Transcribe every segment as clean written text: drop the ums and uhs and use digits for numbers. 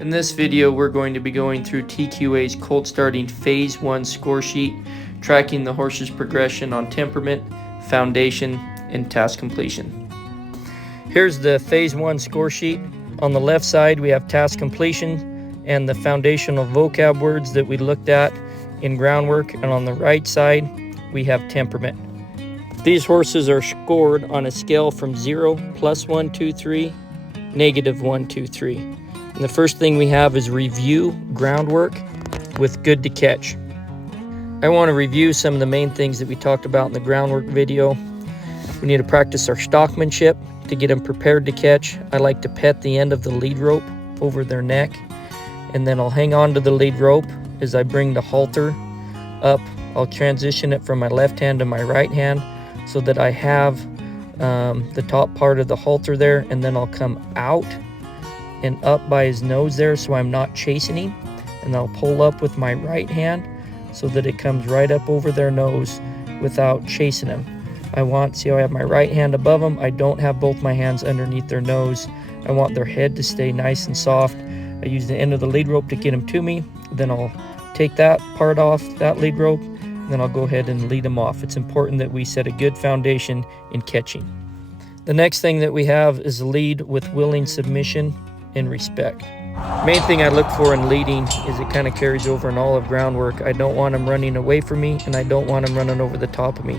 In this video, we're going to be going through TQA's Colt starting Phase 1 score sheet, tracking the horse's progression on temperament, foundation, and task completion. Here's the Phase 1 score sheet. On the left side, we have task completion and the foundational vocab words that we looked at in groundwork, and on the right side, we have temperament. These horses are scored on a scale from 0, +1, 2, 3, -1, 2, 3. And the first thing we have is review groundwork with good to catch. I want to review some of the main things that we talked about in the groundwork video. We need to practice our stockmanship to get them prepared to catch. I like to pet the end of the lead rope over their neck, and then I'll hang on to the lead rope as I bring the halter up. I'll transition it from my left hand to my right hand so that I have the top part of the halter there, and then I'll come out and up by his nose there so I'm not chasing him, and I'll pull up with my right hand so that it comes right up over their nose without chasing him. See how I have my right hand above them? I don't have both my hands underneath their nose. I want their head to stay nice and soft. I use the end of the lead rope to get them to me. Then I'll take that part off, that lead rope, and then I'll go ahead and lead them off. It's important that we set a good foundation in catching. The next thing that we have is a lead with willing submission and respect. Main thing I look for in leading is it kind of carries over in all of groundwork. I don't want them running away from me, and I don't want them running over the top of me.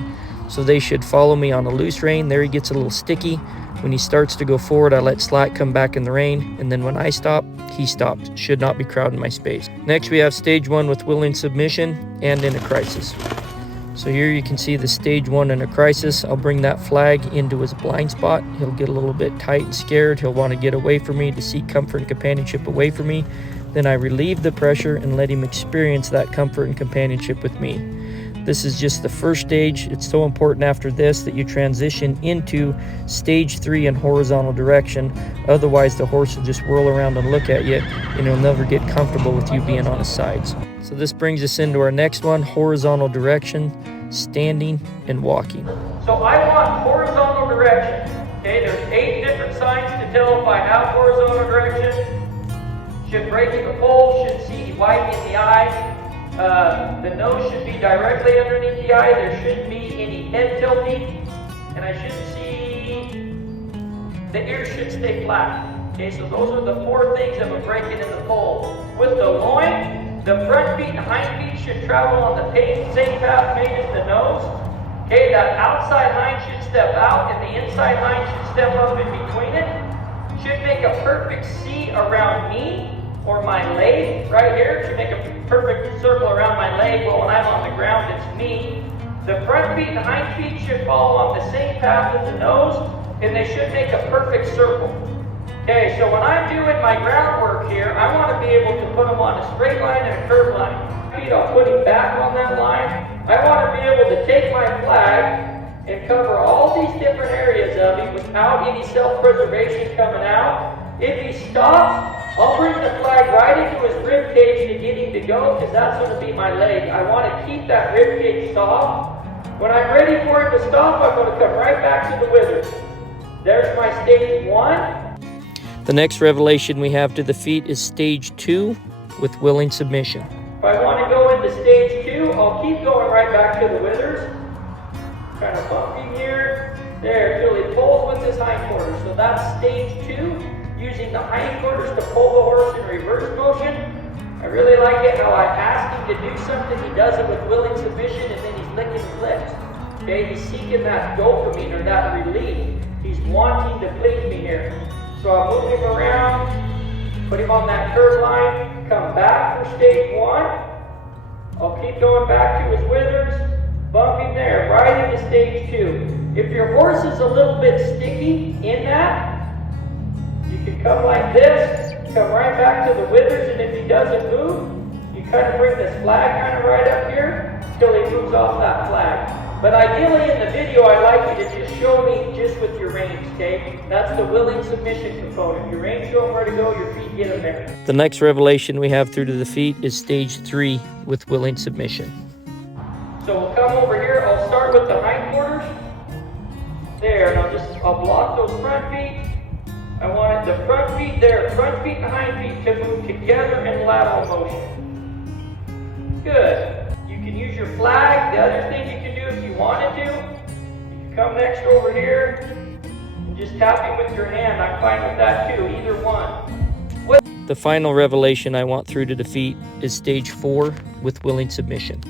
So they should follow me on a loose rein. There he gets a little sticky. When he starts to go forward, I let slack come back in the rein, and then when I stop, he stops. Should not be crowding my space. Next, we have stage 1 with willing submission and in a crisis. So here you can see the stage 1 in a crisis. I'll bring that flag into his blind spot. He'll get a little bit tight and scared. He'll want to get away from me, to seek comfort and companionship away from me. Then I relieve the pressure and let him experience that comfort and companionship with me. This is just the first stage. It's so important after this that you transition into stage 3 in horizontal direction. Otherwise, the horse will just whirl around and look at you, and he'll never get comfortable with you being on his sides. So this brings us into our next one, horizontal direction, standing and walking. So I want horizontal direction. Okay, there's 8 different signs to tell if I have horizontal direction. Should break the pole, should see white in the eye. The nose should be directly underneath the eye. There shouldn't be any head tilting, and I shouldn't see, the ears should stay flat. Okay, so those are the 4 things of a breaking in the pole. With the loin, the front feet and hind feet should travel on the same path made as the nose. Okay, that outside hind should step out, and the inside hind should step up in between it. Should make a perfect C around me or my leg right here. Should make a perfect circle around my leg. Well, when I'm on the ground, it's me. The front feet and hind feet should follow on the same path as the nose, and they should make a perfect circle. Okay, so when I'm doing my groundwork here, I want to be able to put them on a straight line and a curved line. Feet, I'll put him back on that line. I want to be able to take my flag and cover all these different areas of him without any self-preservation coming out. If he stops, I'll bring the flag right into his rib cage to get him to go, because that's going to be my leg. I want to keep that rib cage soft. When I'm ready for him to stop, I'm going to come right back to the withers. There's my stage 1. The next revelation we have to the feet is stage 2 with willing submission. If I want to go into stage 2, I'll keep going right back to the withers. Kind of bump him here, there, till he pulls with his hindquarters. So that's stage 2, using the hindquarters to pull the horse in reverse motion. I really like it how I ask him to do something, he does it with willing submission, and then he's licking his lips. Okay, he's seeking that dopamine or that relief. He's wanting to please me here. So I'll move him around, put him on that curved line, come back for stage 1. I'll keep going back to his withers, bump him there, right into stage 2. If your horse is a little bit sticky in that, you can come like this, come right back to the withers, and if he doesn't move, you kind of bring this flag kind of right up here till he moves off that flag. But ideally in the video, I'd like you to just show me just with your reins, okay? That's the willing submission component. Your reins show them where to go, your feet get them there. The next revelation we have through to the feet is stage 3 with willing submission. So we'll come over here. I'll start with the hindquarters. There, and I'll block those front feet. I want the front feet there, front feet and hind feet to move together in lateral motion. Good. You can use your flag. The other thing you can do if you wanted to, you can come next over here and just tapping with your hand. I'm fine with that too, either one. The final revelation I want through to the feet is stage 4 with willing submission.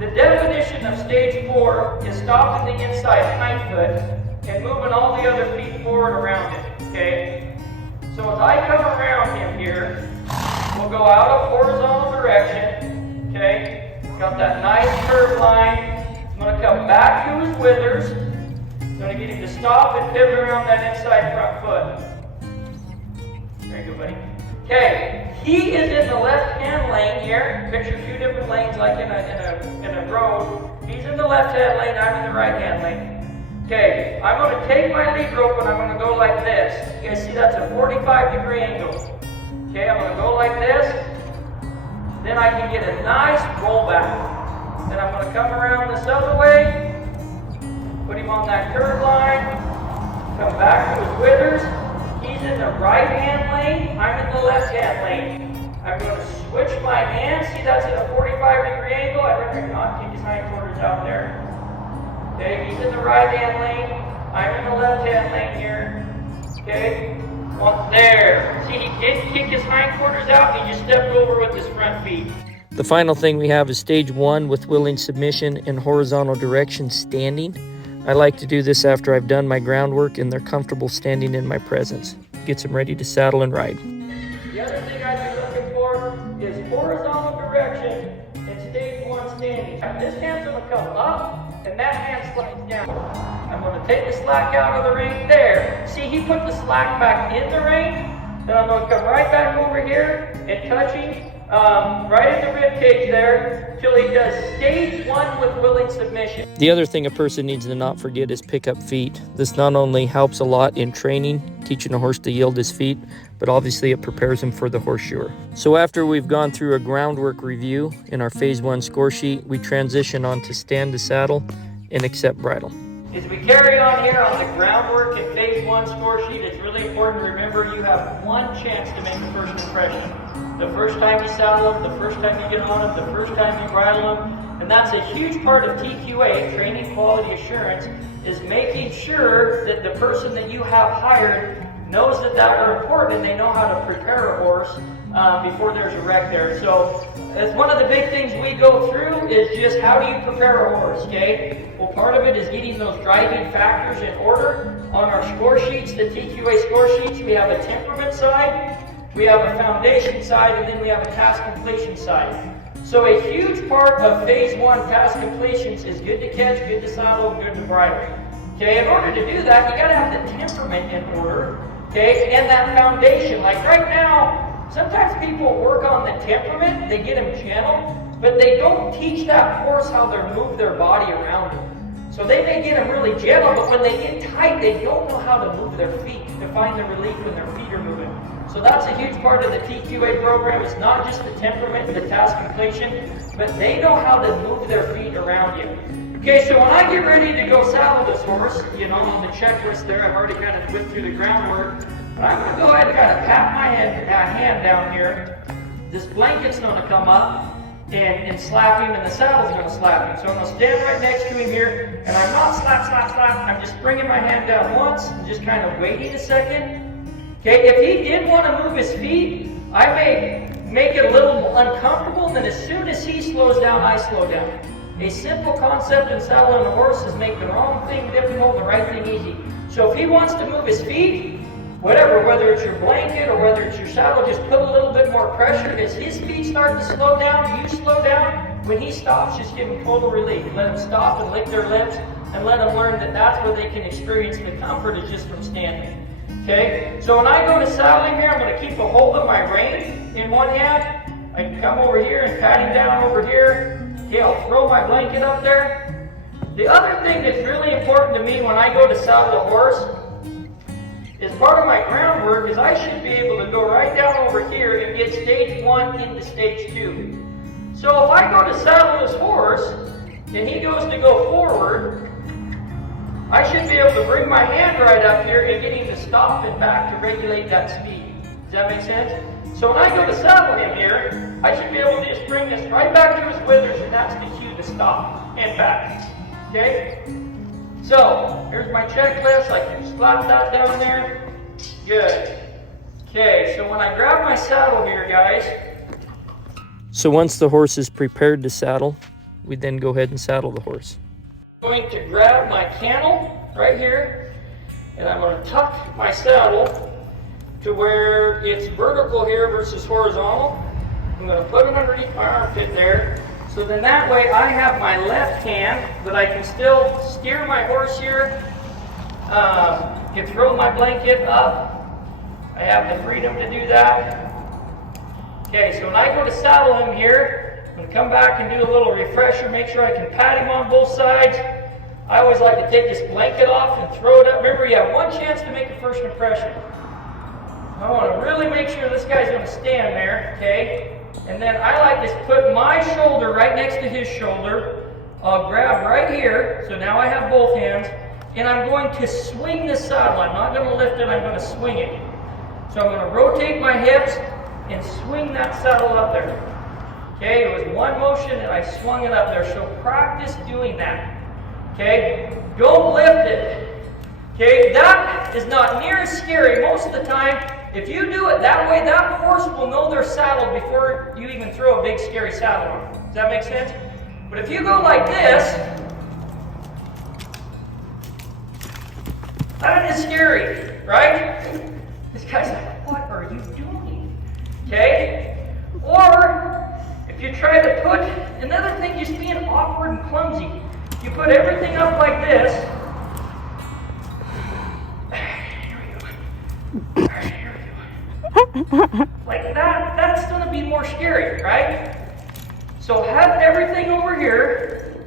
The definition of stage 4 is stopping the inside hind foot and moving all the other feet forward around it, okay? So as I come around him here, we'll go out of horizontal direction, okay? Got that nice curved line. I'm going to come back to his withers. I'm going to get him to stop and pivot around that inside front foot. Very good, buddy. Okay, he is in the left-hand lane here. Picture 2 different lanes like in a road. He's in the left-hand lane, I'm in the right-hand lane. Okay, I'm going to take my lead rope and I'm going to go like this. You guys see that's a 45-degree angle. Okay, I'm going to go like this. Then I can get a nice roll back. Then I'm going to come around this other way. Put him on that curved line. Come back to his withers. He's in the right-hand lane, I'm in the left-hand lane. I'm going to switch my hands. See, that's at a 45-degree angle. I'd rather not take his hindquarters out there. Okay, he's in the right-hand lane. I'm in the left-hand lane here. Okay, well, there. See, he didn't kick his hindquarters out. He just stepped over with his front feet. The final thing we have is stage 1 with willing submission in horizontal direction standing. I like to do this after I've done my groundwork and they're comfortable standing in my presence. Gets them ready to saddle and ride. The other thing I'd be looking for is horizontal direction in stage 1 standing. This hand's going to come up and that hand slides down. I'm going to take the slack out of the rein there. See, he put the slack back in the rein. Then I'm going to come right back over here and touching right in the rib cage there till he does stage 1 with willing submission. The other thing a person needs to not forget is pick up feet. This not only helps a lot in training, teaching a horse to yield his feet, but obviously it prepares him for the horseshoer. So after we've gone through a groundwork review in our phase 1 score sheet, we transition on to stand to saddle and accept bridle. As we carry on here on the groundwork in phase 1 score sheet, it's really important to remember you have one chance to make a first impression. The first time you saddle them, the first time you get on them, the first time you bridle them. And that's a huge part of TQA, training quality assurance, is making sure that the person that you have hired knows that are important and they know how to prepare a horse before there's a wreck there. So that's one of the big things we go through is just how do you prepare a horse, okay? Well, part of it is getting those driving factors in order. On our score sheets, the TQA score sheets, we have a temperament side, we have a foundation side, and then we have a task completion side. So a huge part of phase 1 task completions is good to catch, good to saddle, good to bridle. Okay, in order to do that, you gotta have the temperament in order, okay, and that foundation. Like right now, sometimes people work on the temperament, they get them gentle, but they don't teach that horse how to move their body around them. So they may get them really gentle, but when they get tight, they don't know how to move their feet to find the relief when their feet are moving. So that's a huge part of the TQA program. It's not just the temperament, the task completion, but they know how to move their feet around you. Okay, so when I get ready to go saddle this horse, you know, on the checklist there, I've already kind of went through the groundwork, but I'm going to go ahead and kind of pat my hand down here. This blanket's going to come up and slap him, and the saddle's going to slap him. So I'm going to stand right next to him here, and I'm not slap, slap, slap. I'm just bringing my hand down once and just kind of waiting a second. Okay, if he did want to move his feet, I may make it a little uncomfortable, and then as soon as he slows down, I slow down. A simple concept in saddling a horse is make the wrong thing difficult and the right thing easy. So if he wants to move his feet, whatever, whether it's your blanket or whether it's your saddle, just put a little bit more pressure. As his feet start to slow down, you slow down. When he stops, just give him total relief. Let him stop and lick their lips and let them learn that that's where they can experience the comfort is just from standing. Okay, so when I go to saddling here, I'm going to keep a hold of my rein in one hand. I can come over here and pat him down over here. Okay, I'll throw my blanket up there. The other thing that's really important to me when I go to saddle a horse is part of my groundwork is I should be able to go right down over here and get stage 1 into stage 2. So if I go to saddle this horse and he goes to go forward, I should be able to bring my hand right up here and get him to stop and back to regulate that speed. Does that make sense? So when I go to saddle him here, I should be able to just bring this right back to his withers, and that's the cue to stop and back. Okay? So, here's my checklist. I can slap that down there. Good. Okay, so when I grab my saddle here, guys. So once the horse is prepared to saddle, we then go ahead and saddle the horse. I'm going to grab my cantle right here, and I'm going to tuck my saddle to where it's vertical here versus horizontal. I'm going to put it underneath my armpit there. So then that way I have my left hand, but I can still steer my horse here. Can throw my blanket up. I have the freedom to do that. Okay, so when I go to saddle him here, I'm going to come back and do a little refresher, make sure I can pat him on both sides. I always like to take this blanket off and throw it up. Remember, you have one chance to make a first impression. I want to really make sure this guy's going to stand there, okay? And then I like to put my shoulder right next to his shoulder. I'll grab right here, so now I have both hands, and I'm going to swing the saddle. I'm not going to lift it, I'm going to swing it. So I'm going to rotate my hips and swing that saddle up there. Okay, it was one motion and I swung it up there. So practice doing that. Okay, don't lift it. Okay, that is not near as scary. Most of the time, if you do it that way, that horse will know they're saddled before you even throw a big scary saddle on. Does that make sense? But if you go like this, that is scary, right? This guy's like, what are you doing? Okay? Or, if you try to put, another thing, just being awkward and clumsy. You put everything up like this. Here we go. Here we go. Like that, that's going to be more scary, right? So have everything over here.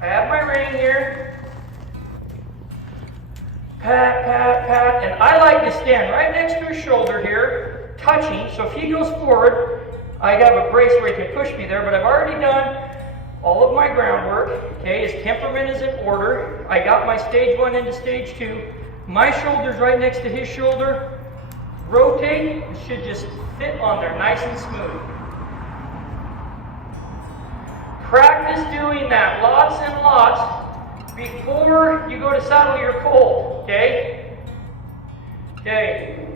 I have my rein here. Pat, pat, pat, and I like to stand right next to his shoulder here, touching, so if he goes forward, I have a brace where he can push me there, but I've already done all of my groundwork, okay, his temperament is in order, I got my stage 1 into stage 2, my shoulder's right next to his shoulder, rotate, it should just fit on there nice and smooth. Practice doing that, lots and lots, before you go to saddle your colt, okay? Okay.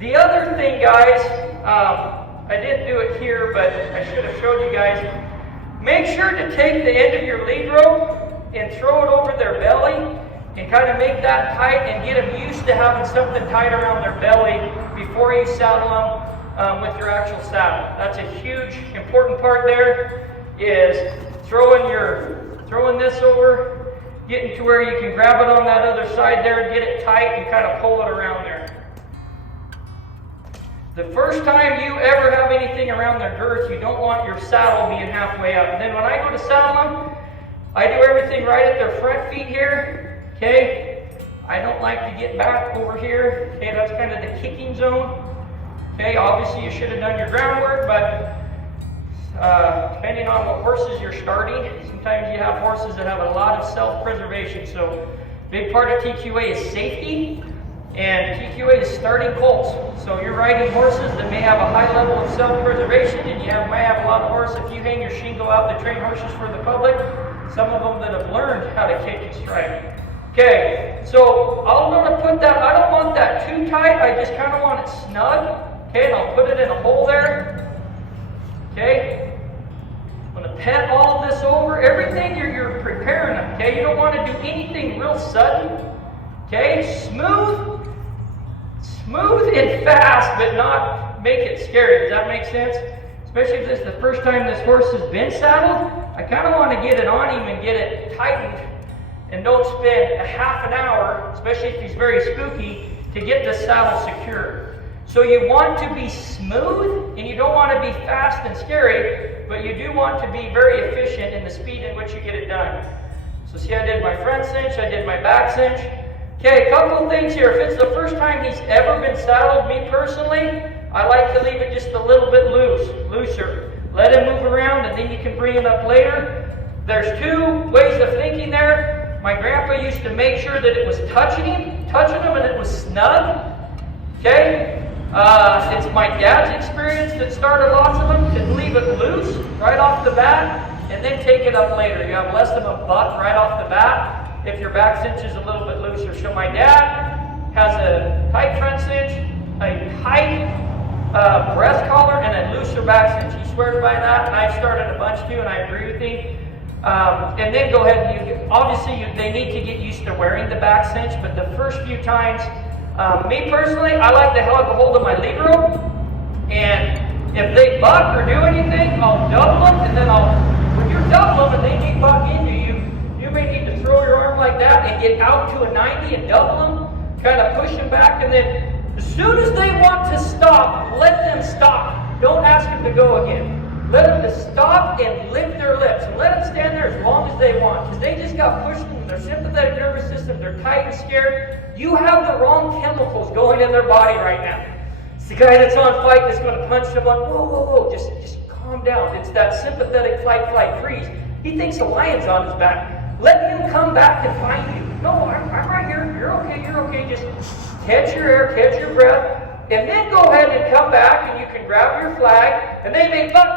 The other thing, guys, I didn't do it here, but I should have showed you guys. Make sure to take the end of your lead rope and throw it over their belly and kind of make that tight and get them used to having something tight around their belly before you saddle them with your actual saddle. That's a huge, important part there, is throwing this over, getting to where you can grab it on that other side there, get it tight, and kind of pull it around there. The first time you ever have anything around their girth, you don't want your saddle being halfway up. And then when I go to saddle them, I do everything right at their front feet here, okay? I don't like to get back over here, okay? That's kind of the kicking zone. Okay, obviously you should have done your groundwork, but depending on what horses you're starting, sometimes you have horses that have a lot of self-preservation. So, big part of TQA is safety, and TQA is starting colts. So you're riding horses that may have a high level of self-preservation, and you might have a lot of horses. If you hang your shingle out to train horses for the public, some of them that have learned how to kick and strike. Okay, so I'm going to put that, I don't want that too tight, I just kind of want it snug. Okay, and I'll put it in a hole there. Okay, I'm going to pet all of this over. Everything you're preparing them, okay? You don't want to do anything real sudden. Okay, smooth and fast, but not make it scary. Does that make sense? Especially if this is the first time this horse has been saddled, I kind of want to get it on him and get it tightened, and don't spend a half an hour, especially if he's very spooky, to get the saddle secure. So you want to be smooth, and you don't want to be fast and scary, but you do want to be very efficient in the speed in which you get it done. So see, I did my front cinch, I did my back cinch. Okay, a couple of things here. If it's the first time he's ever been saddled, me personally, I like to leave it just a little bit looser. let him move around, and then you can bring him up later. There's two ways of thinking there. My grandpa used to make sure that it was touching him, and it was snug. Okay? It's my dad's experience that started lots of them to leave it loose right off the bat, and then take it up later. You have less than a buck right off the bat if your back cinch is a little bit looser. So my dad has a tight front cinch, a tight breast collar, and a looser back cinch. He swears by that, and I've started a bunch too, and I agree with him. And then go ahead and they need to get used to wearing the back cinch, but the first few times, me personally, I like to have a hold of my lead rope, and if they buck or do anything, I'll double them, and then when you're double them and they may buck into you, you may need to throw your arm like that and get out to a 90 and double them, kind of push them back, and then as soon as they want to stop, let them stop. Don't ask them to go again. Let them to stop and lick their lips, and let them stand there as long as they want, because they just got pushed into their sympathetic nervous system. They're tight and scared. You have the wrong chemicals going in their body right now. It's the guy that's on fight that's going to punch someone. Whoa, whoa, whoa! Just calm down. It's that sympathetic fight, flight, freeze. He thinks a lion's on his back. Let him come back and find you. No, I'm right here. You're okay. You're okay. Just catch your air, catch your breath. And then go ahead and come back, and you can grab your flag, and they may buck.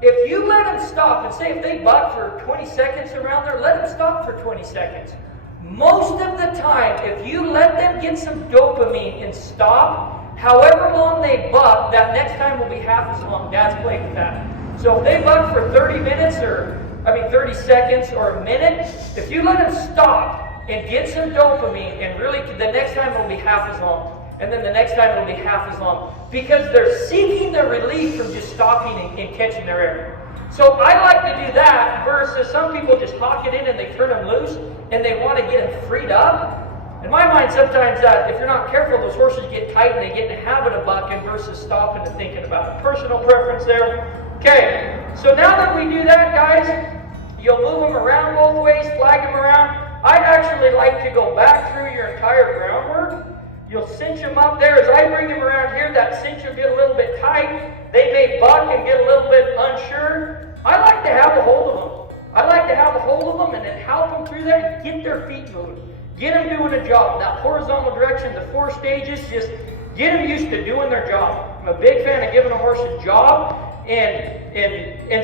If you let them stop, and say if they buck for 20 seconds around there, let them stop for 20 seconds. Most of the time, if you let them get some dopamine and stop, however long they buck, that next time will be half as long. Dad's played with that. So if they buck for 30 seconds or a minute, if you let them stop and get some dopamine, and really the next time will be half as long. And then the next time it'll be half as long, because they're seeking the relief from just stopping and catching their air. So I like to do that versus some people just hawk it in and they turn them loose and they want to get them freed up. In my mind, sometimes that if you're not careful, those horses get tight and they get in the habit of bucking versus stopping and thinking about it. Personal preference there. Okay, so now that we do that, guys, you'll move them around both ways, flag them around. I'd actually like to go back through your entire groundwork. You'll cinch them up there. As I bring them around here, that cinch will get a little bit tight. They may buck and get a little bit unsure. I like to have a hold of them. I like to have a hold of them and then help them through that and get their feet moving. Get them doing a job. That horizontal direction, the 4 stages, just get them used to doing their job. I'm a big fan of giving a horse a job and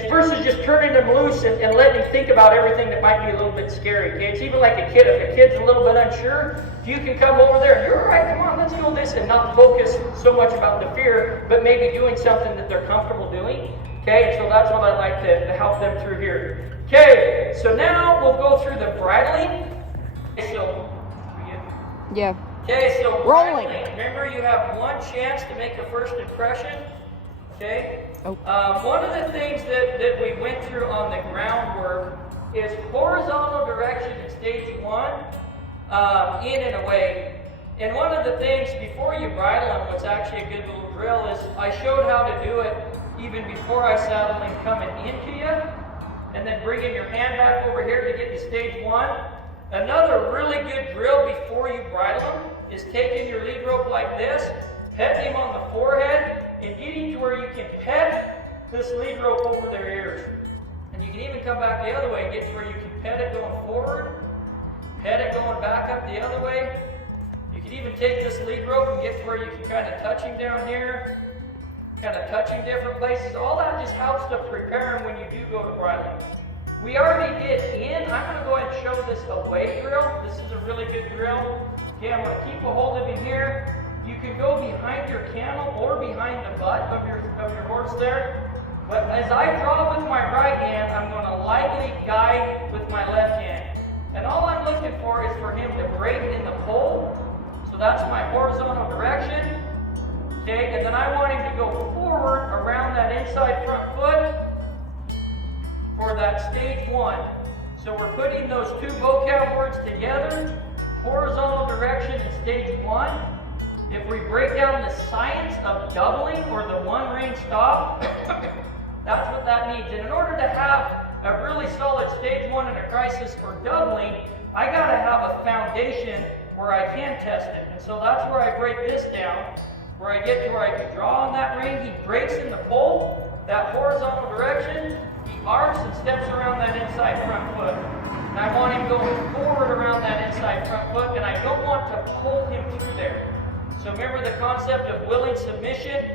versus just turning them loose and letting them think about everything that might be a little bit scary. Okay? It's even like a kid. If a kid's a little bit unsure, if you can come over there, you're all right, come on, let's do this, and not focus so much about the fear, but maybe doing something that they're comfortable doing. Okay, so that's what I like to help them through here. Okay, so now we'll go through the bridling. Yeah. Okay, so rolling. Remember, you have one chance to make a first impression. Okay? Oh. One of the things that we went through on the groundwork is horizontal direction in stage 1, in and away. And one of the things before you bridle them, what's actually a good little drill, is I showed how to do it even before I saddle him coming into you, and then bringing your hand back over here to get to stage 1. Another really good drill before you bridle him is taking your lead rope like this, petting him on the forehead, and getting to where you can pet this lead rope over their ears. And you can even come back the other way and get to where you can pet it going forward, pet it going back up the other way. You can even take this lead rope and get to where you can kind of touch him down here, kind of touch him different places. All that just helps to prepare him when you do go to bridling. We already did in. I'm going to go ahead and show this away drill. This is a really good drill. Okay, I'm going to keep a hold of him here. You can go behind your cantle or behind the butt of your horse there. But as I draw with my right hand, I'm going to lightly guide with my left hand. And all I'm looking for is for him to break in the pole. So that's my horizontal direction. Okay, and then I want him to go forward around that inside front foot for that stage 1. So we're putting those two vocab words together. Horizontal direction in stage 1. If we break down the science of doubling or the one ring stop, that's what that means. And in order to have a really solid stage 1 in a crisis for doubling, I got to have a foundation where I can test it. And so that's where I break this down, where I get to where I can draw on that ring. He breaks in the pole. that horizontal direction, he arcs and steps around that inside front foot. And I want him going forward around that inside front foot, and I don't want to pull him through there. So remember the concept of willing submission.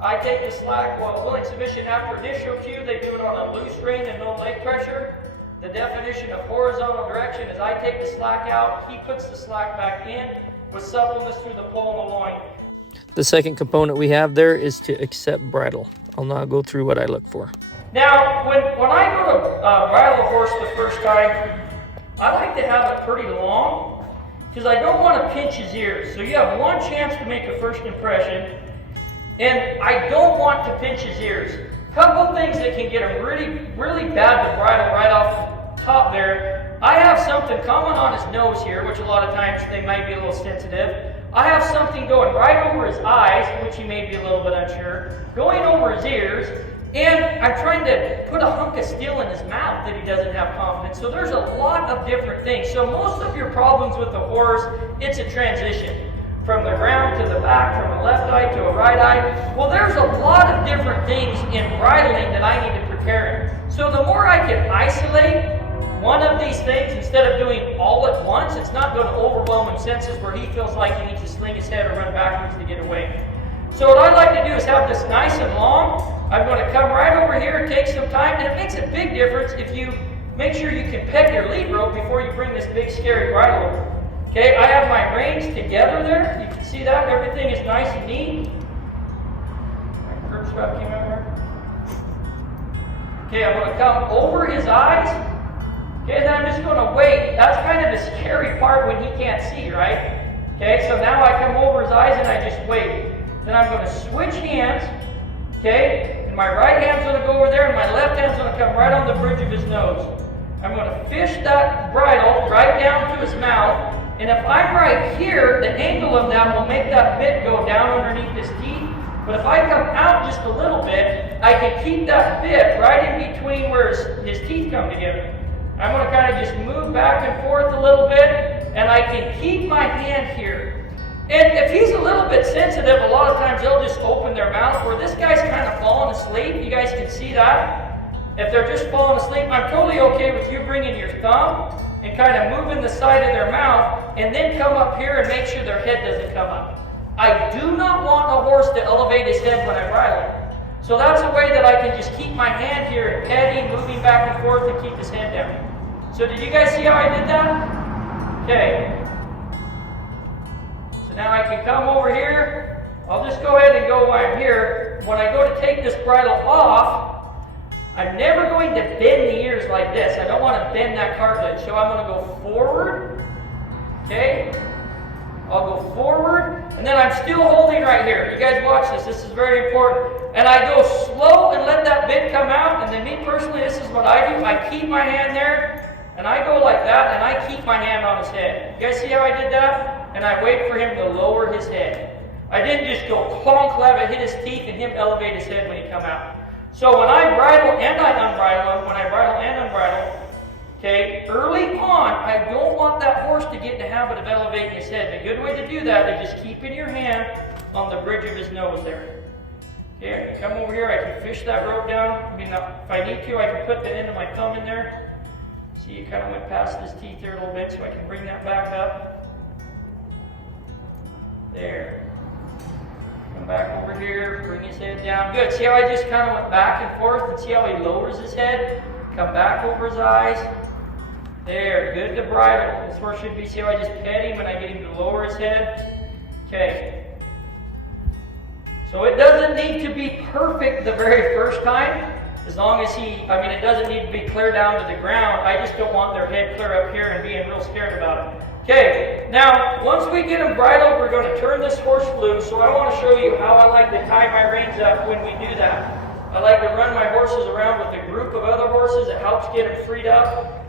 I take the slack, well, willing submission after initial cue, they do it on a loose rein and no leg pressure. The definition of horizontal direction is I take the slack out, he puts the slack back in with suppleness through the pole and the loin. The second component we have there is to accept bridle. I'll now go through what I look for. Now, when I go to bridle a horse the first time, I like to have it pretty long because I don't want to pinch his ears. So you have one chance to make a first impression, and I don't want to pinch his ears. Couple things that can get him really bad with bridle right off the top there. I have something coming on his nose here, which a lot of times they might be a little sensitive. I have something going right over his eyes, which he may be a little bit unsure, going over his ears, and I'm trying to put a hunk of steel in his mouth that he doesn't have confidence. So there's a lot of different things. So most of your problems with the horse, it's a transition. From the ground to the back, from a left eye to a right eye. Well, there's a lot of different things in bridling that I need to prepare him. So the more I can isolate one of these things instead of doing all at once, it's not going to overwhelm him senses where he feels like he needs to sling his head or run backwards to get away. So what I like to do is have this nice and long. I'm going to come right over here, take some time, and it makes a big difference if you make sure you can peg your lead rope before you bring this big scary bridle over. Okay, I have my reins together there. You can see that everything is nice and neat. My curb strap came out there. Okay, I'm going to come over his eyes. Okay, then I'm just going to wait. That's kind of the scary part when he can't see, right? Okay, so now I come over his eyes and I just wait. Then I'm going to switch hands. Okay, and my right hand's going to go over there and my left hand's going to come right on the bridge of his nose. I'm going to fish that bridle right down to his mouth. And if I'm right here, the angle of that will make that bit go down underneath his teeth. But if I come out just a little bit, I can keep that bit right in between where his teeth come together. I'm going to kind of just move back and forth a little bit, and I can keep my hand here. And if he's a little bit sensitive, a lot of times they'll just open their mouth, where this guy's kind of falling asleep. You guys can see that. If they're just falling asleep, I'm totally okay with you bringing your thumb and kind of moving the side of their mouth, and then come up here and make sure their head doesn't come up. I do not want a horse to elevate his head when I bridle him. So that's a way that I can just keep my hand here and petting, moving back and forth, and keep his head down. So did you guys see how I did that? Okay. So now I can come over here. I'll just go ahead and go while I'm here. When I go to take this bridle off, I'm never going to bend the ears like this. I don't want to bend that cartilage. So I'm going to go forward. Okay? I'll go forward. And then I'm still holding right here. You guys watch this. This is very important. And I go slow and let that bit come out. And then me personally, this is what I do. I keep my hand there. And I go like that. And I keep my hand on his head. You guys see how I did that? And I wait for him to lower his head. I didn't just go clonk, let it hit his teeth, and him elevate his head when he come out. So when I bridle and I unbridle him, when I bridle and unbridle, okay, early on, I don't want that horse to get in the habit of elevating his head. A good way to do that is just keeping your hand on the bridge of his nose there. Okay, I can come over here, I can fish that rope down. I mean, if I need to, I can put the end of my thumb in there. See, it kind of went past his teeth there a little bit, so I can bring that back up. There. Come back over here, bring his head down. Good. See how I just kind of went back and forth, and see how he lowers his head? Come back over his eyes. There. Good to bridle. This horse should be, see how I just pet him and I get him to lower his head? Okay. So it doesn't need to be perfect the very first time. As long as it doesn't need to be clear down to the ground. I just don't want their head clear up here and being real scared about it. Okay, now once we get them bridled, we're going to turn this horse loose. So I want to show you how I like to tie my reins up when we do that. I like to run my horses around with a group of other horses. It helps get them freed up.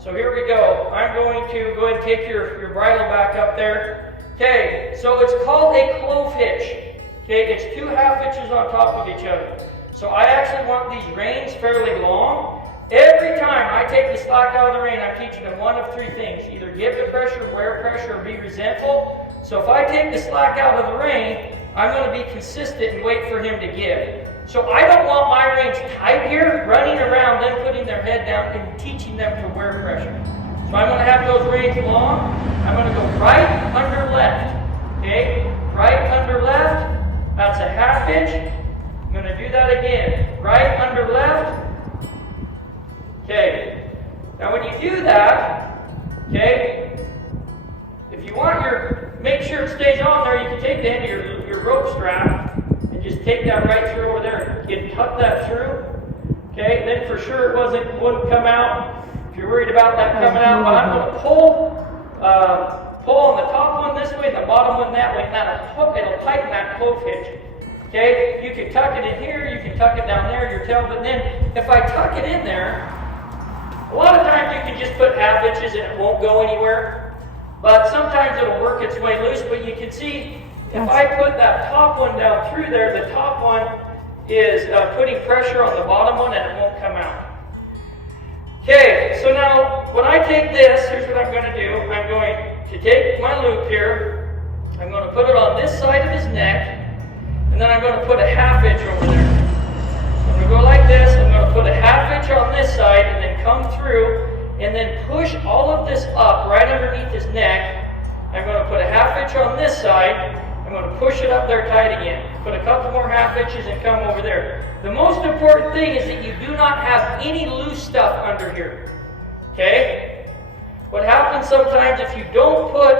So here we go. I'm going to go ahead and take your bridle back up there. Okay, so it's called a clove hitch. Okay, it's two half hitches on top of each other. So I actually want these reins fairly long. Every time I take the slack out of the rein, I'm teaching them one of three things. Either give the pressure, wear pressure, or be resentful. So if I take the slack out of the rein, I'm going to be consistent and wait for him to give. So I don't want my reins tight here, running around, then putting their head down and teaching them to wear pressure. So I'm going to have those reins long. I'm going to go right under left. Okay? Right under left. That's a half inch. I'm going to do that again. Right under left. Okay. Now when you do that, okay, if you want make sure it stays on there, you can take the end of your rope strap and just take that right through over there. You can tuck that through. Okay, then for sure it wouldn't come out. If you're worried about that coming out, but I'm going to pull on the top one this way and the bottom one that way, and it'll tighten that clove hitch. Okay, you can tuck it in here, you can tuck it down there, your tail, but then if I tuck it in there, a lot of times you can just put half inches and it won't go anywhere, but sometimes it'll work its way loose. But you can see if I put that top one down through there, the top one is putting pressure on the bottom one and it won't come out. Okay, so now when I take this, here's what I'm going to do. I'm going to take my loop here, I'm going to put it on this side of his neck, and then I'm going to put a half inch over there. So I'm going to go like this, I'm going to put a half inch on this side, and then come through, and then push all of this up right underneath his neck. I'm going to put a half inch on this side, I'm going to push it up there tight again. Put a couple more half inches and come over there. The most important thing is that you do not have any loose stuff under here. Okay? What happens sometimes if you don't put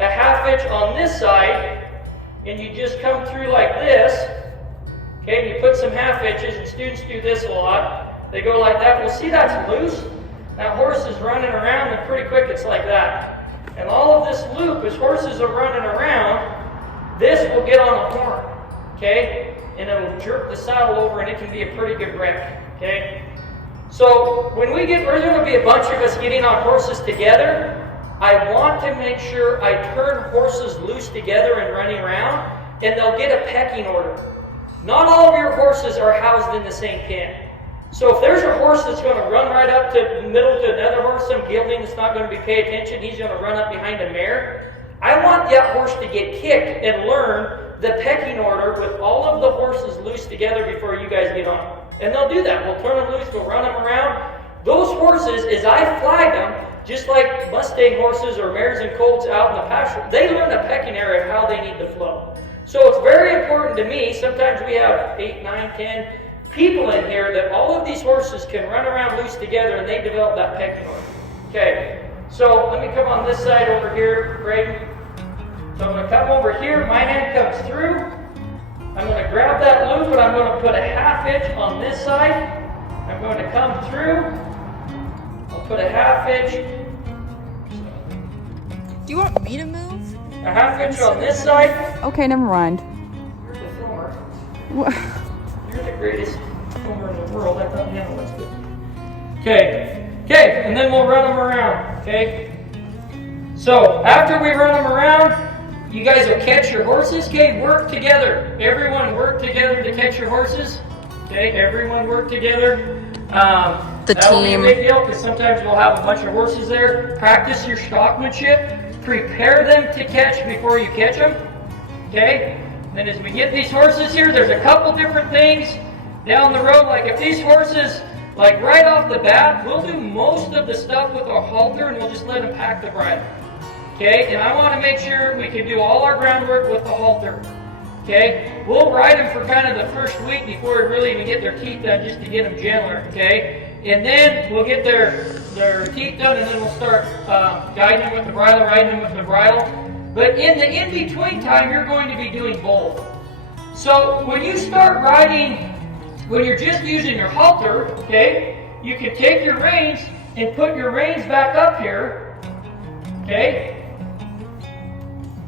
a half inch on this side, and you just come through like this, okay, and you put some half inches, and students do this a lot. They go like that. Well, see, that's loose. That horse is running around, and pretty quick it's like that. And all of this loop, as horses are running around, this will get on the horn, okay, and it'll jerk the saddle over, and it can be a pretty good wreck, okay. So when there's going to be a bunch of us getting on horses together, I want to make sure I turn horses loose together and running around, and they'll get a pecking order. Not all of your horses are housed in the same pen. So if there's a horse that's going to run right up to the middle to another horse, some gelding that's not going to be paying attention, he's going to run up behind a mare, I want that horse to get kicked and learn the pecking order with all of the horses loose together before you guys get on. And they'll do that. We'll turn them loose, we'll run them around. Those horses, as I flag them, just like Mustang horses or mares and colts out in the pasture, they learn the pecking order of how they need to flow. So it's very important to me. Sometimes we have 8, 9, 10 people in here that all of these horses can run around loose together, and they develop that pecking order. Okay, so let me come on this side over here, Braden. So I'm going to come over here, my hand comes through. I'm going to grab that loop, and I'm going to put a half inch on this side. I'm going to come through. I'll put a half inch. Do you want me to move? A half inch on this side. Okay, never mind. You're the filmer. What? You're the greatest filmer in the world. I thought, yeah, that's good. Okay. Okay, and then we'll run them around. Okay. So after we run them around, you guys will catch your horses. Okay, work together. Everyone work together to catch your horses. Okay, everyone work together. The that'll team. be a big deal because sometimes we'll have a bunch of horses there. Practice your stockmanship. Prepare them to catch before you catch them. Okay? Then as we get these horses here, there's a couple different things down the road. Like if these horses, like right off the bat, we'll do most of the stuff with our halter and we'll just let them pack the bridle. Okay? And I want to make sure we can do all our groundwork with the halter. Okay? We'll ride them for kind of the first week before we really even get their teeth done, just to get them gentler. Okay? And then we'll get their teeth done, and then we'll start guiding them with the bridle, riding them with the bridle. But in the in-between time, you're going to be doing both. So when you start riding, when you're just using your halter, okay, you can take your reins and put your reins back up here, okay?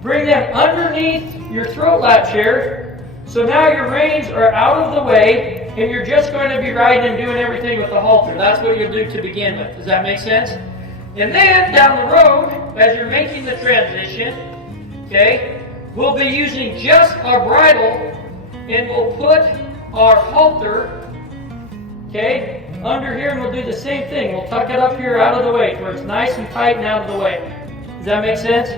Bring them underneath your throat latch here. So now your reins are out of the way, and you're just going to be riding and doing everything with the halter. That's what you'll do to begin with. Does that make sense? And then down the road, as you're making the transition, okay, we'll be using just our bridle, and we'll put our halter, okay, under here and we'll do the same thing. We'll tuck it up here out of the way where it's nice and tight and out of the way. Does that make sense?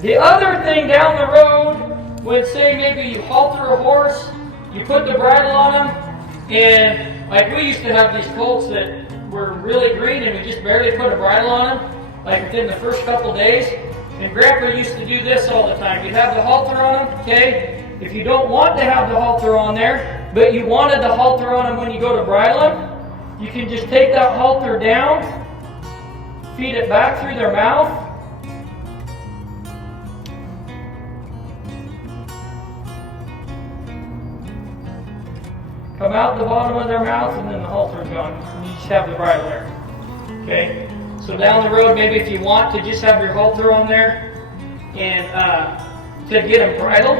The other thing down the road, when say maybe you halter a horse, you put the bridle on them, and like we used to have these colts that were really green and we just barely put a bridle on them, like within the first couple days. And Grandpa used to do this all the time. You'd have the halter on them, okay? If you don't want to have the halter on there, but you wanted the halter on them when you go to bridle them, you can just take that halter down, feed it back through their mouth, come out the bottom of their mouth, and then the halter is gone. And you just have the bridle there. Okay? So down the road, maybe if you want to just have your halter on there and to get them bridled,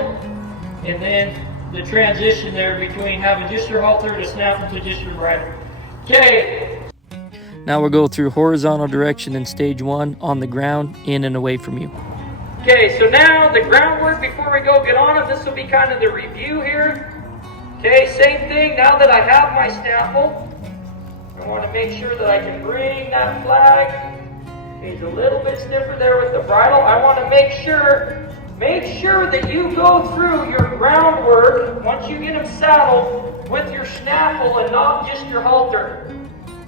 and then the transition there between having just your halter to snap to just your bridle. Okay. Now we'll go through horizontal direction in stage 1 on the ground, in and away from you. Okay, so now the groundwork before we go get on it, this will be kind of the review here. Okay, same thing. Now that I have my snaffle, I want to make sure that I can bring that flag. He's a little bit stiffer there with the bridle. I want to make sure that you go through your groundwork once you get them saddled with your snaffle and not just your halter.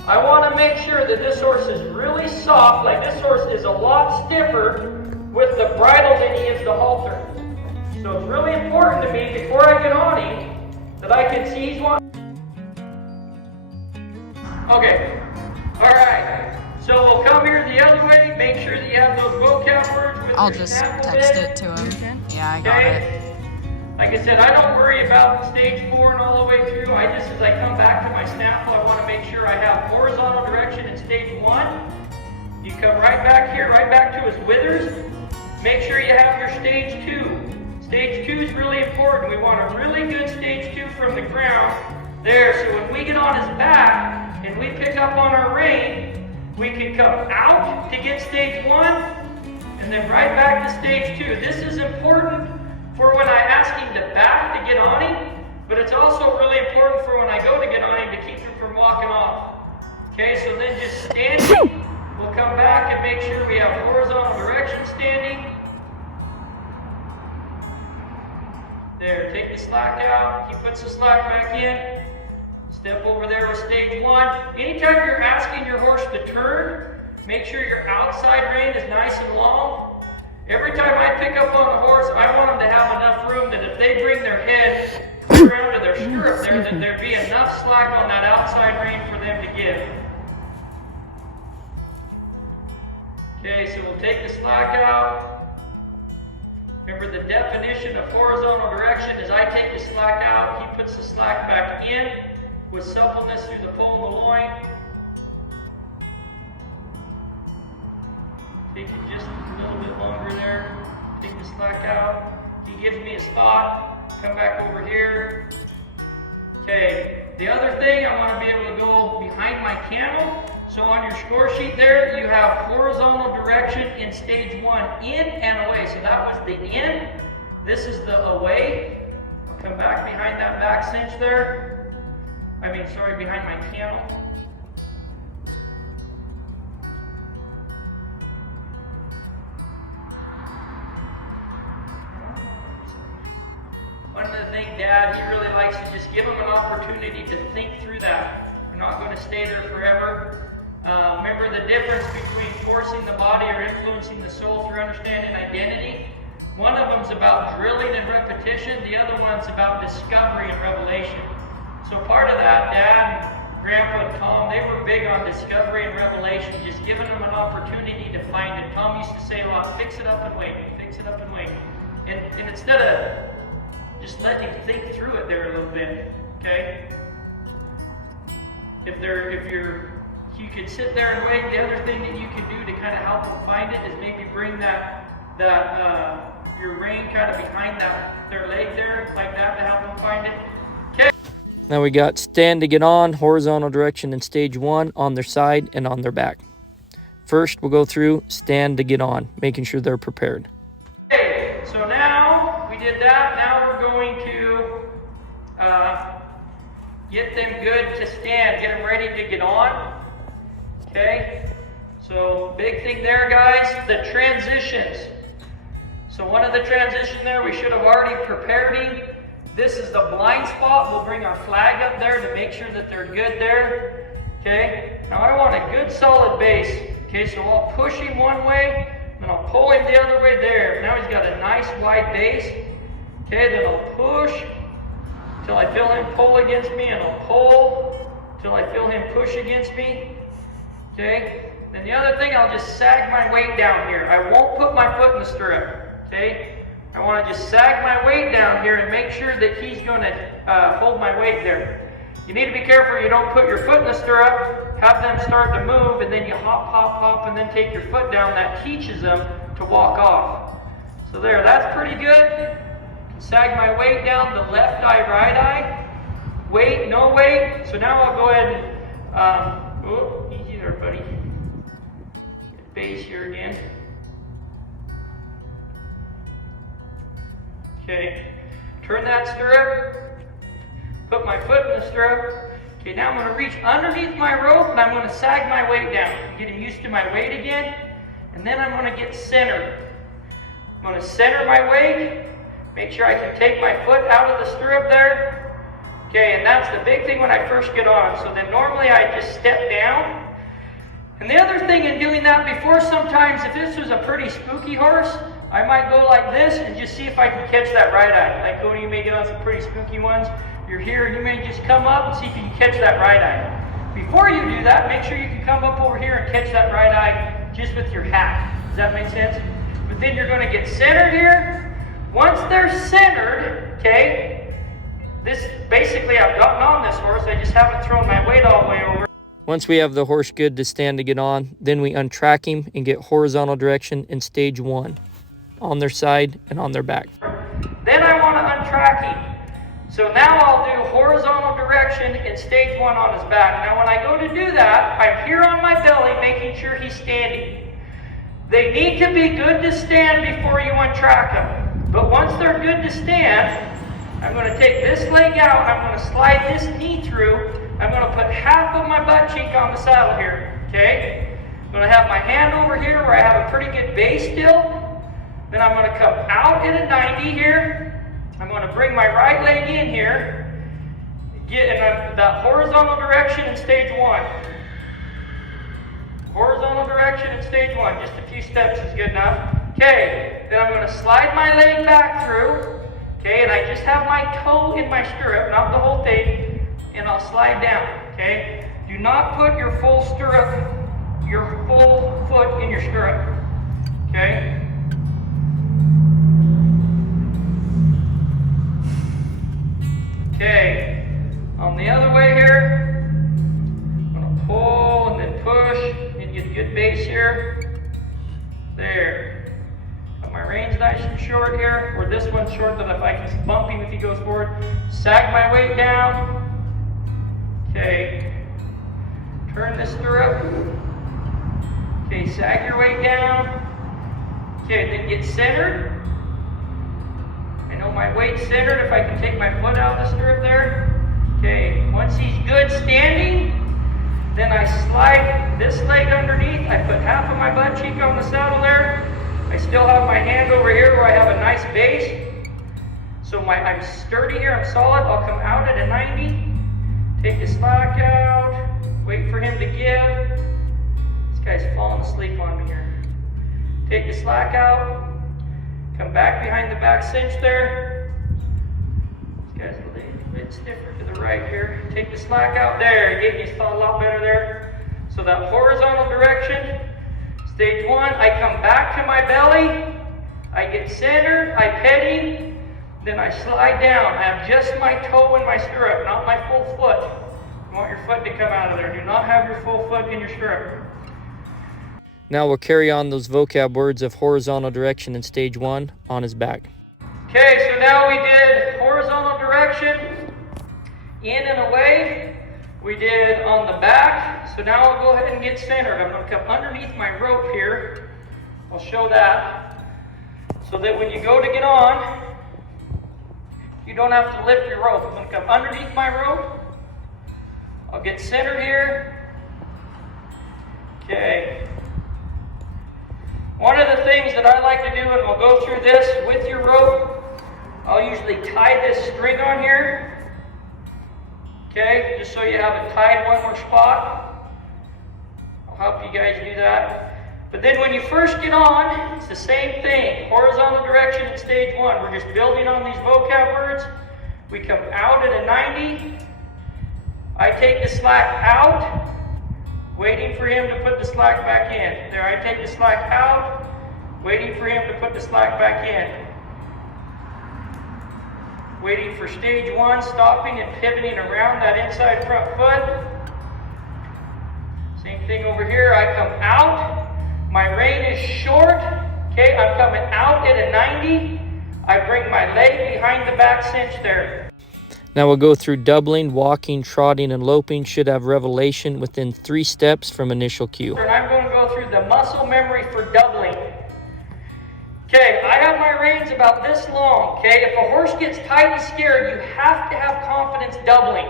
I want to make sure that this horse is really soft, like this horse is a lot stiffer with the bridle than he is the halter. So it's really important to me before I get on him that I can see he's one. Okay, all right. So we'll come here the other way. Make sure that you have those vocab words with I'll your just snaffle text bit. it to him. Yeah, I got it. Like I said, I don't worry about stage 4 and all the way through. I just, as I come back to my snaffle, I want to make sure I have horizontal direction in stage 1. You come right back here, right back to his withers. Make sure you have your stage 2. Stage 2 is really important. We want a really good stage 2 from the ground there. So when we get on his back and we pick up on our rein, we can come out to get stage 1 and then right back to stage 2. This is important for when I ask him to back to get on him, but it's also really important for when I go to get on him to keep him from walking off. Okay, so then just standing, we'll come back and make sure we have horizontal direction standing. There, take the slack out, he puts the slack back in. Step over there with stage 1. Anytime you're asking your horse to turn, make sure your outside rein is nice and long. Every time I pick up on a horse, I want them to have enough room that if they bring their head around to their stirrup there, that there'd be enough slack on that outside rein for them to give. Okay, so we'll take the slack out. Remember, the definition of horizontal direction is I take the slack out, he puts the slack back in with suppleness through the pole and the loin. Take it just a little bit longer there. Take the slack out. He gives me a spot. Come back over here. Okay, the other thing, I want to be able to go behind my cantle. So on your score sheet there, you have horizontal direction in stage 1, in and away. So that was the in. This is the away. I'll come back behind that back cinch there. Behind my cantle. One of the things, Dad, he really likes to just give them an opportunity to think through that. We're not going to stay there forever. Remember the difference between forcing the body or influencing the soul through understanding identity? One of them's about drilling and repetition. The other one's about discovery and revelation. So part of that, Dad and Grandpa and Tom, they were big on discovery and revelation, just giving them an opportunity to find it. Tom used to say a lot, fix it up and wait, fix it up and wait. And instead of just letting him think through it there a little bit, okay? You can sit there and wait. The other thing that you can do to kind of help them find it is maybe bring your rein kind of behind their leg there, like that, to help them find it. Okay. Now we got stand to get on, horizontal direction in stage 1 on their side and on their back. First, we'll go through stand to get on, making sure they're prepared. Okay, so now we did that. Now we're going to get them good to stand, get them ready to get on. Okay, so big thing there, guys, the transitions. So one of the transitions there, we should have already prepared him. This is the blind spot. We'll bring our flag up there to make sure that they're good there. Okay, now I want a good solid base. Okay, so I'll push him one way, then I'll pull him the other way there. Now he's got a nice wide base. Okay, then I'll push till I feel him pull against me, and I'll pull till I feel him push against me. Okay, then the other thing, I'll just sag my weight down here. I won't put my foot in the stirrup. Okay, I want to just sag my weight down here and make sure that he's going to hold my weight there. You need to be careful you don't put your foot in the stirrup, have them start to move, and then you hop, hop, hop, and then take your foot down. That teaches them to walk off. So there, that's pretty good. Sag my weight down, the left eye, right eye. Weight, no weight. So now I'll go ahead and, easy there, buddy. Get base here again. Okay, turn that stirrup, put my foot in the stirrup. Okay, now I'm going to reach underneath my rope, and I'm going to sag my weight down. I'm getting used to my weight again, and then I'm going to get centered. I'm going to center my weight, make sure I can take my foot out of the stirrup there. Okay, and that's the big thing when I first get on. So then normally I just step down. And the other thing in doing that before, sometimes if this was a pretty spooky horse, I might go like this and just see if I can catch that right eye. Like Cody, you may get on some pretty spooky ones. You're here and you may just come up and see if you can catch that right eye. Before you do that, make sure you can come up over here and catch that right eye just with your hat. Does that make sense? But then you're going to get centered here. Once they're centered, okay, this basically I've gotten on this horse. I just haven't thrown my weight all the way over. Once we have the horse good to stand to get on, then we untrack him and get horizontal direction in stage 1. On their side and on their back. Then I want to untrack him. So now I'll do horizontal direction in stage 1 on his back. Now when I go to do that, I'm here on my belly making sure he's standing. They need to be good to stand before you untrack them. But once they're good to stand, I'm going to take this leg out, I'm going to slide this knee through, I'm going to put half of my butt cheek on the saddle here. Okay? I'm going to have my hand over here where I have a pretty good base still. Then I'm going to come out at a 90 here. I'm going to bring my right leg in here. Get in that horizontal direction in stage 1. Horizontal direction in stage 1. Just a few steps is good enough. Okay, then I'm going to slide my leg back through. Okay, and I just have my toe in my stirrup, not the whole thing. And I'll slide down. Okay, do not put your full stirrup, your full foot in your stirrup. Okay. Okay, on the other way here, I'm going to pull and then push and get a good base here. There. Got my reins nice and short here, or this one's short that if I can bump him if he goes forward. Sag my weight down. Okay, turn the stirrup. Okay, sag your weight down. Okay, then get centered. I know my weight's centered if I can take my foot out of the stirrup there. Okay, once he's good standing, then I slide this leg underneath. I put half of my butt cheek on the saddle there. I still have my hand over here where I have a nice base. So I'm sturdy here, I'm solid. I'll come out at a 90. Take the slack out. Wait for him to give. This guy's falling asleep on me here. Take the slack out. Come back behind the back cinch there. This guy's a little bit stiffer to the right here. Take the slack out there. He's falling a lot better there. So that horizontal direction. Stage 1, I come back to my belly. I get centered. I pet him. Then I slide down. I have just my toe in my stirrup, not my full foot. You want your foot to come out of there. Do not have your full foot in your stirrup. Now we'll carry on those vocab words of horizontal direction in stage 1 on his back. Okay, so now we did horizontal direction, in and away. We did on the back. So now I'll go ahead and get centered. I'm going to come underneath my rope here. I'll show that. So that when you go to get on, you don't have to lift your rope. I'm going to come underneath my rope. I'll get centered here. Okay. One of the things that I like to do, and we'll go through this with your rope, I'll usually tie this string on here. Okay, just so you have it tied one more spot. I'll help you guys do that. But then when you first get on, it's the same thing. Horizontal direction in stage one. We're just building on these vocab words. We come out at a 90. I take the slack out, waiting for him to put the slack back in. There, I take the slack out, waiting for him to put the slack back in. Waiting for stage one, stopping and pivoting around that inside front foot. Same thing over here. I come out. My rein is short. Okay, I'm coming out at a 90. I bring my leg behind the back cinch there. Now we'll go through doubling, walking, trotting, and loping. Should have revelation within 3 steps from initial cue. And I'm going to go through the muscle memory for doubling. Okay, I have my reins about this long. Okay, if a horse gets tight and scared, you have to have confidence doubling.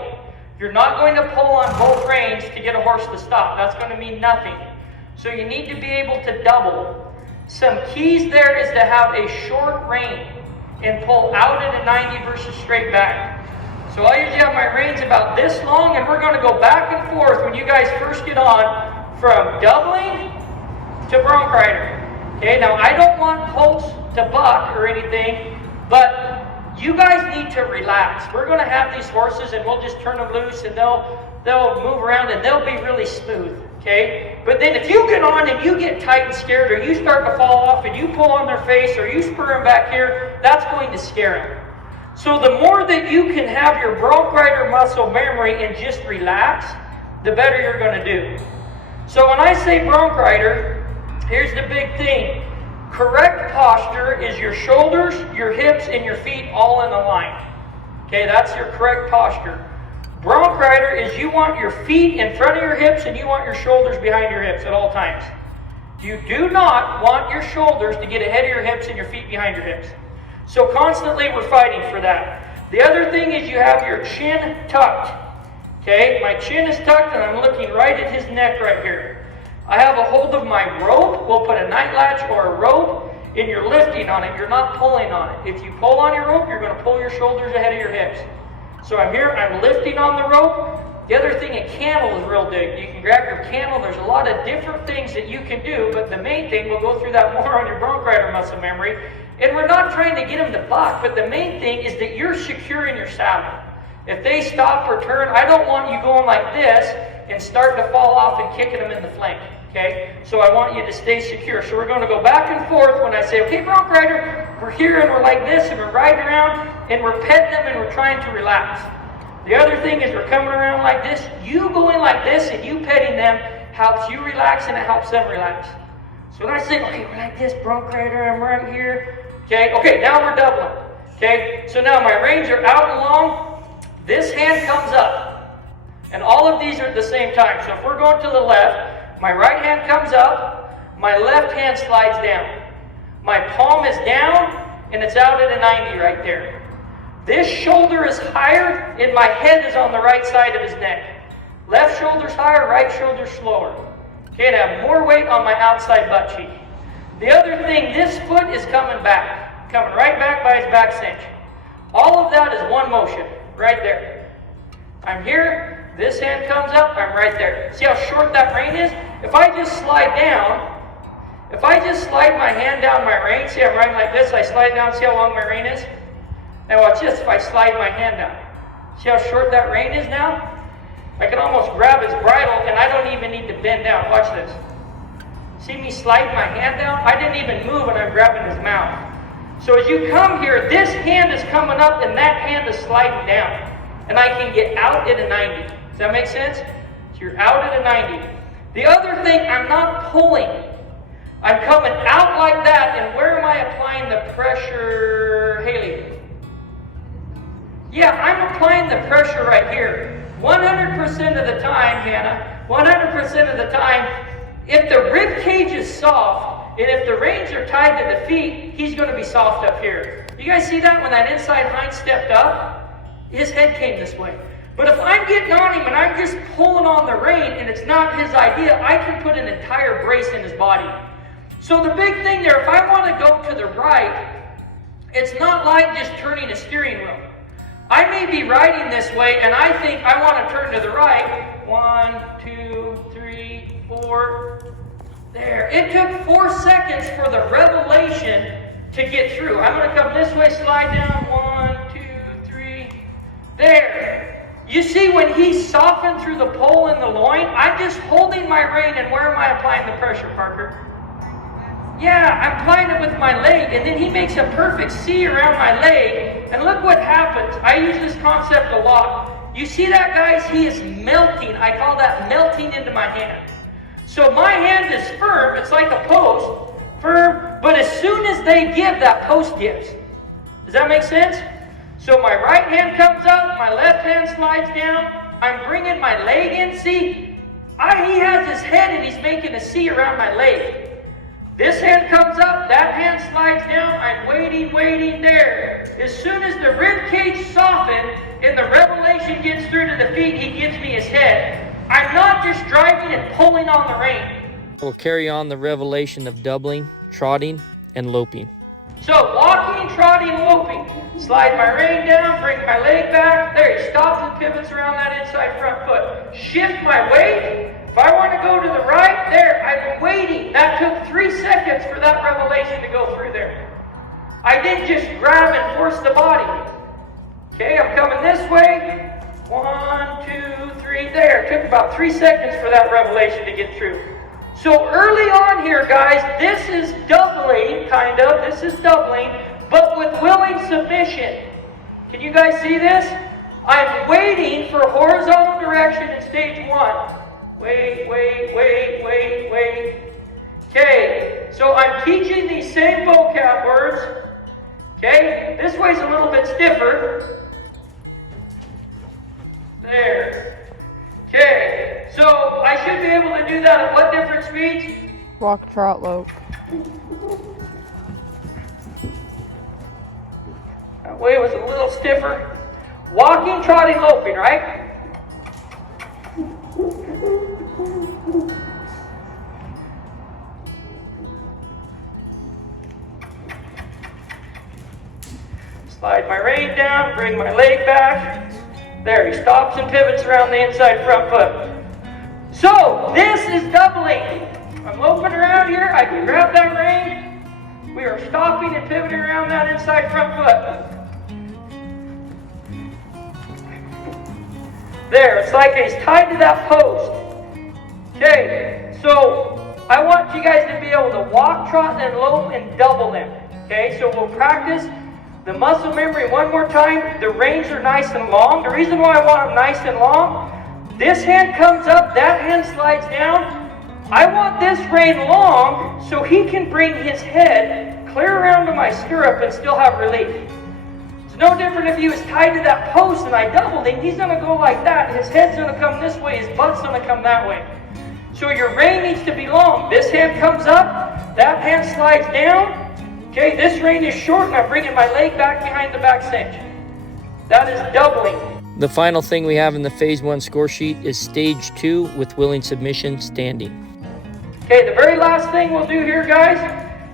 You're not going to pull on both reins to get a horse to stop. That's going to mean nothing. So you need to be able to double. Some keys there is to have a short rein and pull out at a 90 versus straight back. So I usually have my reins about this long, and we're going to go back and forth when you guys first get on from doubling to bronc rider. Okay, now I don't want colts to buck or anything, but you guys need to relax. We're going to have these horses, and we'll just turn them loose, and they'll move around, and they'll be really smooth. Okay, but then if you get on and you get tight and scared, or you start to fall off, and you pull on their face, or you spur them back here, that's going to scare them. So the more that you can have your bronc rider muscle memory and just relax, the better you're going to do. So when I say bronc rider, here's the big thing. Correct posture is your shoulders, your hips, and your feet all in a line. Okay, that's your correct posture. Bronc rider is you want your feet in front of your hips and you want your shoulders behind your hips at all times. You do not want your shoulders to get ahead of your hips and your feet behind your hips. So constantly we're fighting for that. The other thing is you have your chin tucked. Okay, my chin is tucked and I'm looking right at his neck right here. I have a hold of my rope. We'll put a night latch or a rope, and you're lifting on it. You're not pulling on it. If you pull on your rope, you're going to pull your shoulders ahead of your hips. So I'm here, I'm lifting on the rope. The other thing, a cannel is real big. You can grab your cannel. There's a lot of different things that you can do, but the main thing, we'll go through that more on your bronc rider muscle memory. And we're not trying to get them to buck, but the main thing is that you're secure in your saddle. If they stop or turn, I don't want you going like this and starting to fall off and kicking them in the flank. Okay, so I want you to stay secure. So we're going to go back and forth when I say, okay, bronc rider, we're here and we're like this and we're riding around and we're petting them and we're trying to relax. The other thing is we're coming around like this. You going like this and you petting them helps you relax and it helps them relax. So when I say, okay, we're like this, bronc rider, I'm right here. Okay, now we're doubling. Okay, so now my reins are out and long. This hand comes up. And all of these are at the same time. So if we're going to the left, my right hand comes up, my left hand slides down. My palm is down, and it's out at a 90 right there. This shoulder is higher, and my head is on the right side of his neck. Left shoulder's higher, right shoulder's slower. Okay, and I have more weight on my outside butt cheek. The other thing, this foot is coming right back by his back cinch. All of that is one motion, right there. I'm here. This hand comes up, I'm right there. See how short that rein is? If I just slide my hand down my rein, see I'm riding like this, I slide down, see how long my rein is? Now watch this, if I slide my hand down. See how short that rein is now? I can almost grab his bridle and I don't even need to bend down. Watch this. See me slide my hand down? I didn't even move and I'm grabbing his mouth. So as you come here, this hand is coming up and that hand is sliding down. And I can get out at a 90. Does that make sense? So you're out at a 90. The other thing, I'm not pulling. I'm coming out like that, and where am I applying the pressure, Haley? Yeah, I'm applying the pressure right here. 100% of the time, Hannah, 100% of the time, if the rib cage is soft, and if the reins are tied to the feet, he's going to be soft up here. You guys see that when that inside hind stepped up? His head came this way. But if I'm getting on him and I'm just pulling on the rein and it's not his idea, I can put an entire brace in his body. So the big thing there, if I want to go to the right, it's not like just turning a steering wheel. I may be riding this way and I think I want to turn to the right. 1, 2, 3, 4. There. It took 4 seconds for the revelation to get through. I'm going to come this way, slide down. 1, 2, 3. There. You see, when he softened through the pole and the loin, I'm just holding my rein, and where am I applying the pressure, Parker? Yeah, I'm applying it with my leg, and then he makes a perfect C around my leg, and look what happens. I use this concept a lot. You see that, guys? He is melting. I call that melting into my hand. So my hand is firm. It's like a post, firm, but as soon as they give, that post gives. Does that make sense? So my right hand comes up, my left hand slides down, I'm bringing my leg in. See, he has his head and he's making a C around my leg. This hand comes up, that hand slides down, I'm waiting there. As soon as the rib cage softens and the revelation gets through to the feet, he gives me his head. I'm not just driving and pulling on the rein. We'll carry on the revelation of doubling, trotting, and loping. So walking, trotting, loping. Slide my rein down, bring my leg back. There, he stops and pivots around that inside front foot. Shift my weight. If I want to go to the right, there, I'm waiting. That took 3 seconds for that revelation to go through there. I didn't just grab and force the body. Okay, I'm coming this way. 1, 2, 3, there. It took about 3 seconds for that revelation to get through. So early on here, guys, this is doubling, kind of. This is doubling, but with willing submission. Can you guys see this? I'm waiting for horizontal direction in stage 1. Wait. Okay, so I'm teaching these same vocab words. Okay, this way's a little bit stiffer. There. Okay, so I should be able to do that at what different speeds? Walk, trot, lope. That way was a little stiffer. Walking, trotting, loping, right? Slide my rein down, bring my leg back. There, he stops and pivots around the inside front foot. So, this is doubling. I'm loping around here, I can grab that rein. We are stopping and pivoting around that inside front foot. There, it's like he's tied to that post. Okay, so I want you guys to be able to walk, trot, and lope and double them. Okay, so we'll practice the muscle memory one more time. The reins are nice and long. The reason why I want them nice and long, this hand comes up, that hand slides down. I want this rein long so he can bring his head clear around to my stirrup and still have relief. It's no different if he was tied to that post and I doubled him. He's going to go like that. His head's going to come this way. His butt's going to come that way. So your rein needs to be long. This hand comes up, that hand slides down. Okay, this rein is short and I'm bringing my leg back behind the back cinch. That is doubling. The final thing we have in the Phase 1 score sheet is Stage 2 with willing submission standing. Okay, the very last thing we'll do here, guys,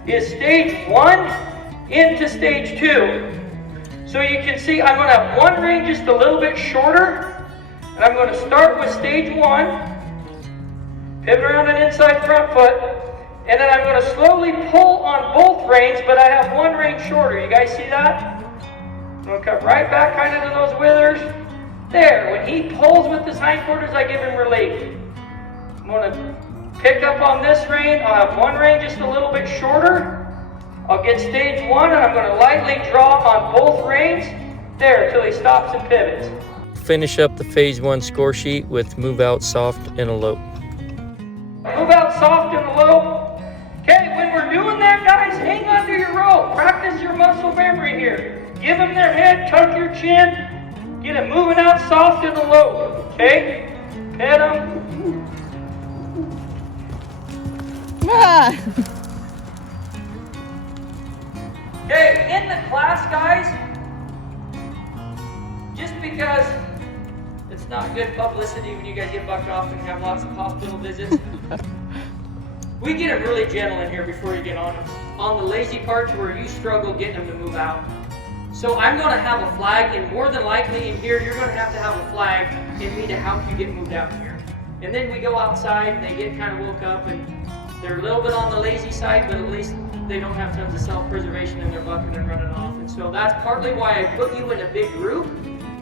is Stage 1 into Stage 2. So you can see I'm going to have one rein just a little bit shorter, and I'm going to start with Stage 1, pivot around an inside front foot, and then I'm going to slowly pull on both reins, but I have one rein shorter. You guys see that? I'm going to come right back kind of to those withers. There, when he pulls with his hindquarters, I give him relief. I'm going to pick up on this rein. I'll have one rein just a little bit shorter. I'll get Stage 1, and I'm going to lightly draw on both reins. There, until he stops and pivots. Finish up the Phase 1 score sheet with move out, soft, and elope. Move out, soft, and elope. Okay, when we're doing that, guys, hang onto your rope. Practice your muscle memory here. Give them their head, tuck your chin, get them moving out, soft, and elope. Okay? Pet them. Ah. Okay, in the class, guys, just because It's not good publicity when you guys get bucked off and have lots of hospital visits. We get it really gentle in here before you get on them. On the lazy part to where you struggle getting them to move out. So I'm going to have a flag, and more than likely in here, you're going to have a flag in me to help you get moved out here. And then we go outside, and they get kind of woke up, and they're a little bit on the lazy side, but at least they don't have tons of self-preservation and they're bucking and running off. And so that's partly why I put you in a big group,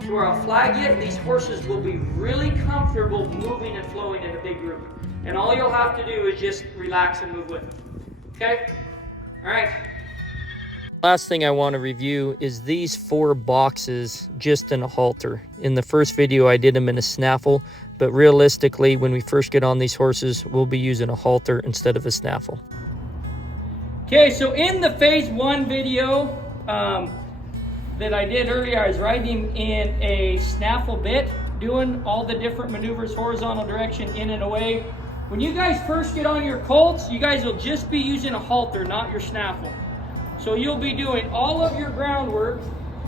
to where I'll flag you, and these horses will be really comfortable moving and flowing in a big group. And all you'll have to do is just relax and move with them. Okay? All right. Last thing I want to review is these 4 boxes just in a halter. In the first video I did them in a snaffle, but realistically when we first get on these horses, we'll be using a halter instead of a snaffle. Okay, so in the phase 1 video that I did earlier, I was riding him in a snaffle bit, doing all the different maneuvers, horizontal direction, in and away. When you guys first get on your colts, you guys will just be using a halter, not your snaffle. So you'll be doing all of your groundwork.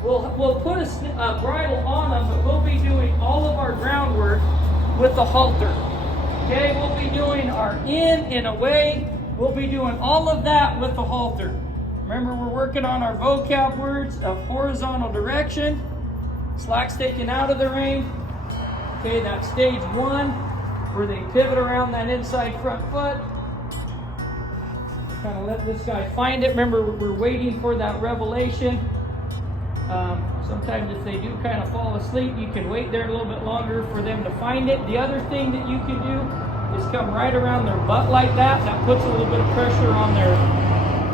We'll put a bridle on them, but we'll be doing all of our groundwork with the halter. Okay, we'll be doing our in and away. We'll be doing all of that with the halter. Remember, we're working on our vocab words of horizontal direction, slack taken out of the rein. Okay, that's stage 1, where they pivot around that inside front foot. Kind of let this guy find it. Remember, we're waiting for that revelation. Sometimes if they do kind of fall asleep, you can wait there a little bit longer for them to find it. The other thing that you can do is come right around their butt like that. That puts a little bit of pressure on their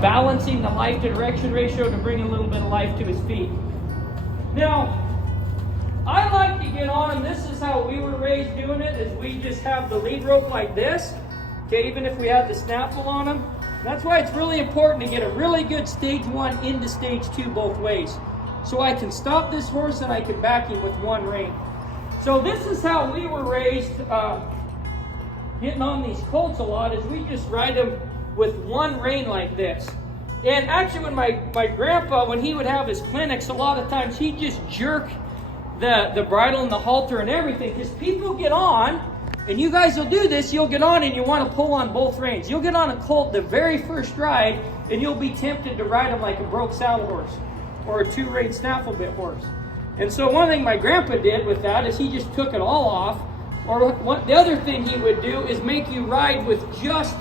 balancing the life to direction ratio to bring a little bit of life to his feet. Now, I like to get on him. This is how we were raised doing it, is we just have the lead rope like this. Okay, even if we had the snaffle on him. That's why it's really important to get a really good stage 1 into stage 2 both ways. So I can stop this horse and I can back him with one rein. So this is how we were raised getting on these colts a lot, is we just ride them with one rein like this. And actually when my grandpa, when he would have his clinics, a lot of times he'd just jerk the bridle and the halter and everything, because people get on, and you guys will do this, you'll get on and you want to pull on both reins. You'll get on a colt the very first ride and you'll be tempted to ride him like a broke saddle horse or a 2-rein snaffle bit horse. And so one thing my grandpa did with that is he just took it all off. Or the other thing he would do is make you ride with just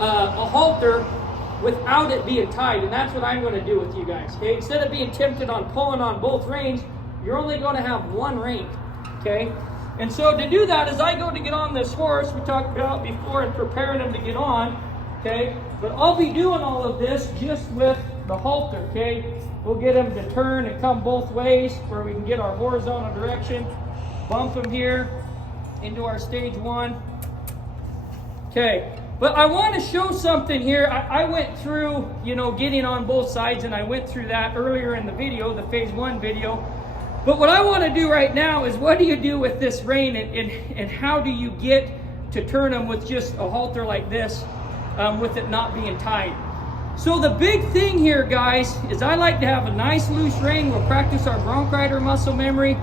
a halter without it being tied. And that's what I'm going to do with you guys. Okay? Instead of being tempted on pulling on both reins, you're only going to have one rein. Okay? And so to do that, as I go to get on this horse, we talked about before and preparing him to get on, okay? But I'll be doing all of this just with the halter, okay? We'll get him to turn and come both ways where we can get our horizontal direction, bump him here into our stage 1. Okay, but I want to show something here. I went through, getting on both sides, and I went through that earlier in the video, the phase 1 video. But what I want to do right now is, what do you do with this rein, and how do you get to turn them with just a halter like this, with it not being tied? So the big thing here, guys, is I like to have a nice loose rein. We'll practice our bronc rider muscle memory.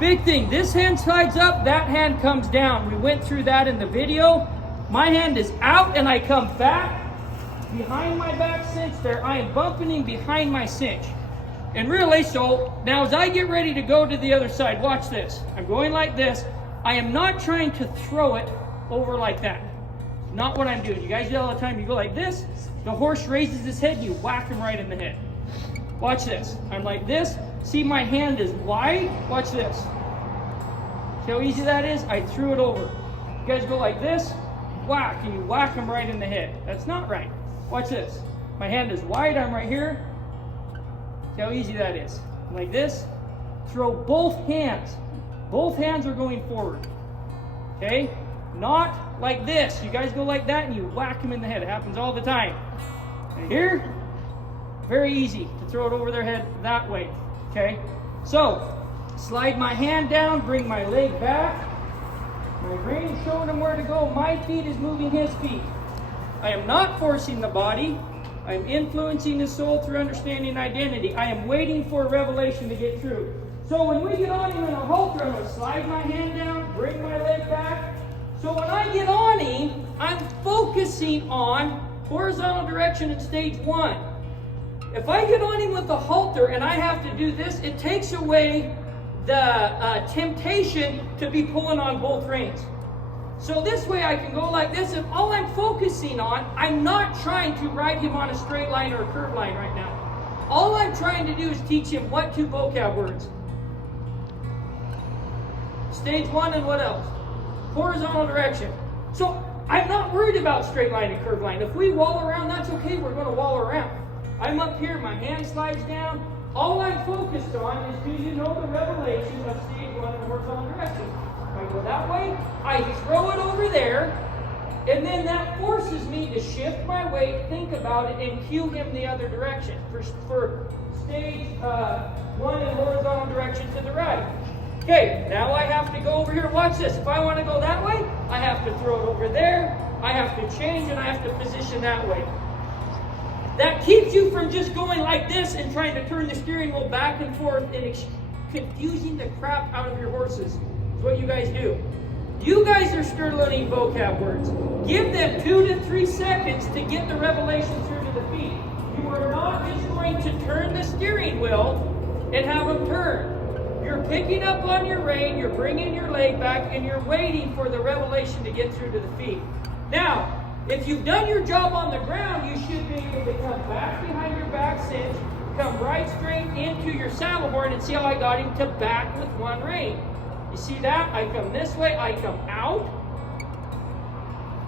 Big thing, this hand slides up, that hand comes down. We went through that in the video. My hand is out and I come back behind my back cinch there. I am bumping him behind my cinch. And really, so now as I get ready to go to the other side, watch this. I'm going like this. I am not trying to throw it over like that. Not what I'm doing. You guys do it all the time. You go like this. The horse raises his head. You whack him right in the head. Watch this. I'm like this. See, my hand is wide. Watch this. See how easy that is? I threw it over. You guys go like this. Whack. And you whack him right in the head. That's not right. Watch this. My hand is wide. I'm right here. See how easy that is? Like this, throw both hands. Both hands are going forward. Okay? Not like this. You guys go like that and you whack him in the head. It happens all the time. And here, very easy to throw it over their head that way. Okay? So, slide my hand down, bring my leg back. My rein is showing him where to go. My feet is moving his feet. I am not forcing the body. I am influencing the soul through understanding identity. I am waiting for a revelation to get through. So when we get on him in a halter, I'm going to slide my hand down, bring my leg back. So when I get on him, I'm focusing on horizontal direction in stage 1. If I get on him with the halter and I have to do this, it takes away the temptation to be pulling on both reins. So this way I can go like this, and all I'm focusing on, I'm not trying to ride him on a straight line or a curved line right now. All I'm trying to do is teach him what 2 vocab words? Stage 1 and what else? Horizontal direction. So I'm not worried about straight line and curved line. If we wall around, that's okay, we're going to wall around. I'm up here, my hand slides down. All I'm focused on is, do you know the revelation of stage 1 in horizontal direction? If I go that way, I throw it over there, and then that forces me to shift my weight, think about it, and cue him the other direction. For stage 1 in horizontal direction to the right. Okay, now I have to go over here. Watch this. If I want to go that way, I have to throw it over there. I have to change, and I have to position that way. That keeps you from just going like this and trying to turn the steering wheel back and forth and confusing the crap out of your horses. That's what you guys do. You guys are still learning vocab words. Give them 2 to 3 seconds to get the revelation through to the feet. You are not just going to turn the steering wheel and have them turn. You're picking up on your rein, you're bringing your leg back, and you're waiting for the revelation to get through to the feet. Now, if you've done your job on the ground, you should be able to come back behind your back cinch, come right straight into your saddleboard, and see how I got him to back with 1 rein. You see that? I come this way, I come out.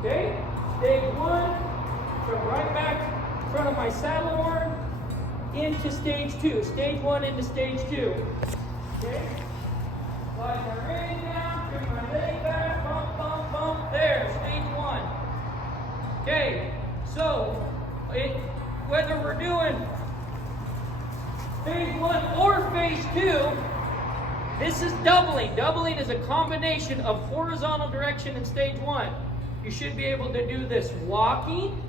Okay? Stage 1, come right back in front of my saddleboard, into stage 2. Stage 1 into stage 2. Okay? Slide my rein down, bring my leg back, bump, bump, bump. There, stage 1. Okay, so whether we're doing phase 1 or phase 2, this is doubling. Doubling is a combination of horizontal direction in stage 1. You should be able to do this walking,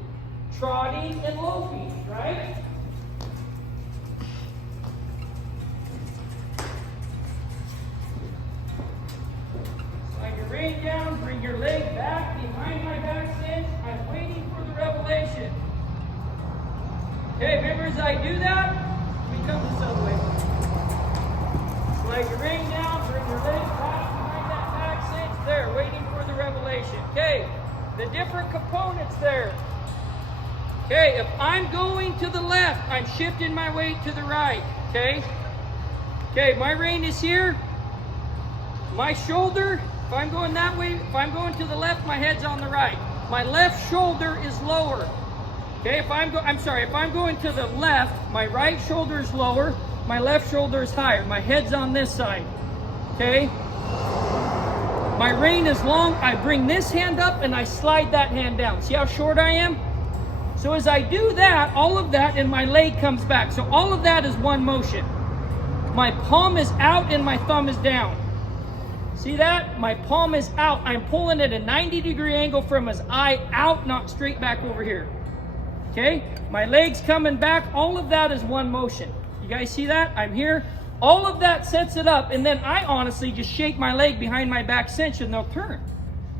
trotting, and loping, right? Slide your rein down, bring your leg back behind my back cinch. I'm waiting for the revelation. Okay, remember as I do that, we come this other way. Slide your rein down, bring your leg back behind that back cinch. There, waiting for the revelation. Okay, the different components there. Okay, if I'm going to the left, I'm shifting my weight to the right. Okay? Okay, my rein is here. My shoulder, if I'm going that way, if I'm going to the left, my head's on the right. My left shoulder is lower. Okay, if I'm going to the left, my right shoulder is lower, my left shoulder is higher. My head's on this side. Okay? My rein is long. I bring this hand up and I slide that hand down. See how short I am? So as I do that, all of that, and my leg comes back. So all of that is one motion. My palm is out and my thumb is down. See that? My palm is out. I'm pulling at a 90-degree angle from his eye out, not straight back over here. Okay? My leg's coming back. All of that is one motion. You guys see that? I'm here. All of that sets it up, and then I honestly just shake my leg behind my back cinch and they'll turn.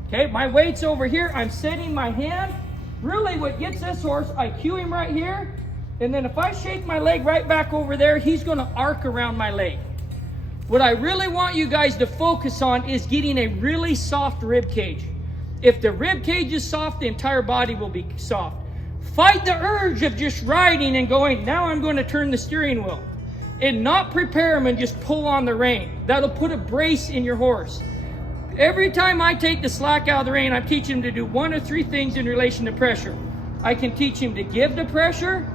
Okay? My weight's over here. I'm setting my hand. Really what gets this horse, I cue him right here, and then if I shake my leg right back over there, he's going to arc around my leg. What I really want you guys to focus on is getting a really soft rib cage. If the rib cage is soft, the entire body will be soft. Fight the urge of just riding and going, now I'm going to turn the steering wheel. And not prepare him and just pull on the rein. That'll put a brace in your horse. Every time I take the slack out of the rein, I'm teaching him to do 1 or 3 things in relation to pressure. I can teach him to give the pressure,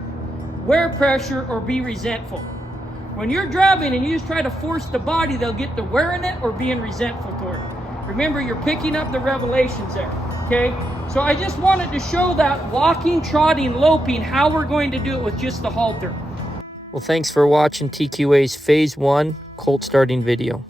wear pressure, or be resentful. When you're driving and you just try to force the body, they'll get to wearing it or being resentful toward it. Remember, you're picking up the revelations there, okay? So I just wanted to show that walking, trotting, loping, how we're going to do it with just the halter. Well, thanks for watching TQA's Phase 1 Colt starting video.